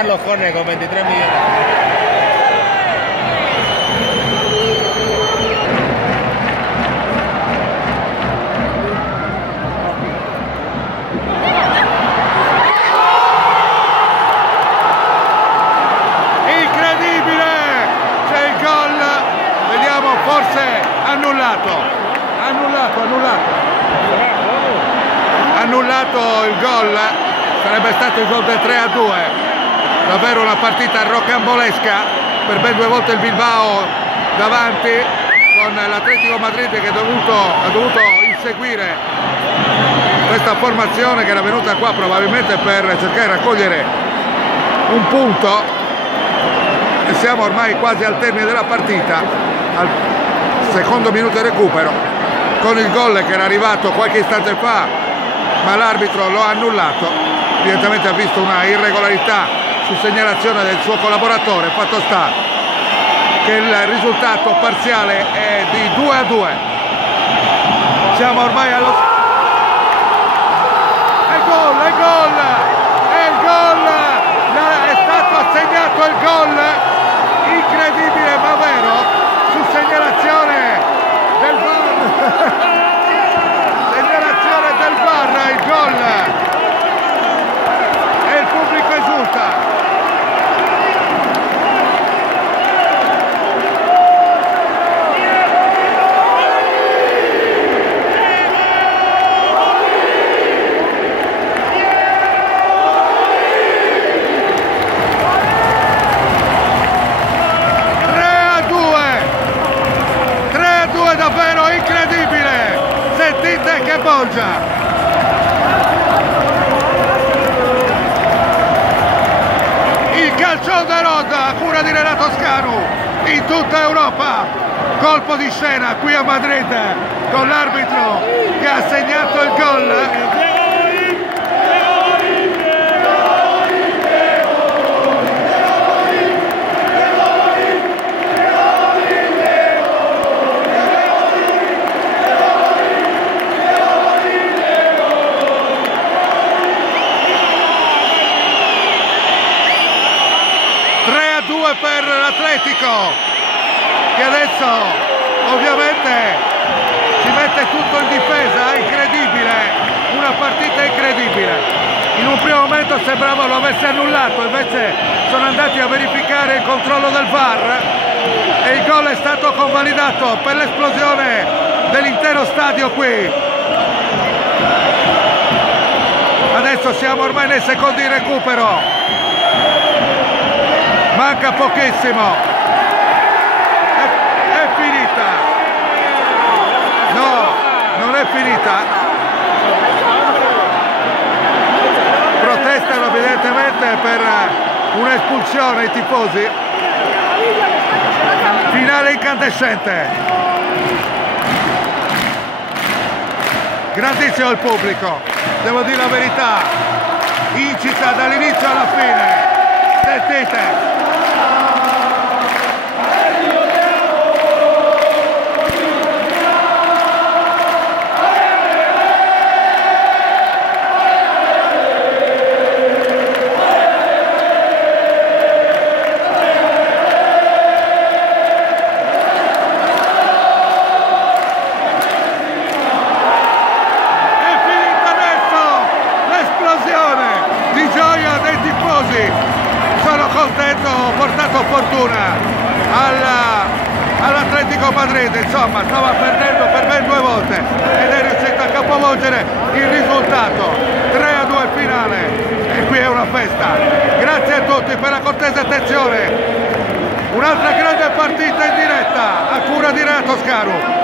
Carlos corre con 23 millones. Annullato il gol, sarebbe stato il gol del 3-2, davvero una partita rocambolesca, per ben 2 volte il Bilbao davanti, con l'Atletico Madrid che ha dovuto inseguire questa formazione che era venuta qua probabilmente per cercare di raccogliere un punto, e siamo ormai quasi al termine della partita, al secondo minuto di recupero, con il gol che era arrivato qualche istante fa, ma l'arbitro lo ha annullato. Evidentemente ha visto una irregolarità su segnalazione del suo collaboratore. Fatto sta che il risultato parziale è di 2-2. Siamo ormai allo... È il gol! È stato assegnato il gol, incredibile ma vero, su segnalazione del VAR. Il gol, e il pubblico esulta. Davvero incredibile, sentite che bolgia. Calcio de Roda a cura di Renato Scanu in tutta Europa, colpo di scena qui a Madrid con l'arbitro che ha segnato il gol. 3-2 per l'Atletico, che adesso ovviamente si mette tutto in difesa. Incredibile, una partita incredibile. In un primo momento sembrava lo avesse annullato, invece sono andati a verificare il controllo del VAR e il gol è stato convalidato per l'esplosione dell'intero stadio qui. Adesso siamo ormai nei secondi di recupero. Manca pochissimo, è finita, no, non è finita, protestano evidentemente per un'espulsione i tifosi, finale incandescente, grandissimo il pubblico, devo dire la verità, incita dall'inizio alla fine, sentite. Sono contento, ho portato fortuna all'Atletico Madrid, insomma stava perdendo per ben 2 volte ed è riuscito a capovolgere il risultato. 3-2 finale e qui è una festa. Grazie a tutti per la cortese attenzione. Un'altra grande partita in diretta a cura di Renato Scanu.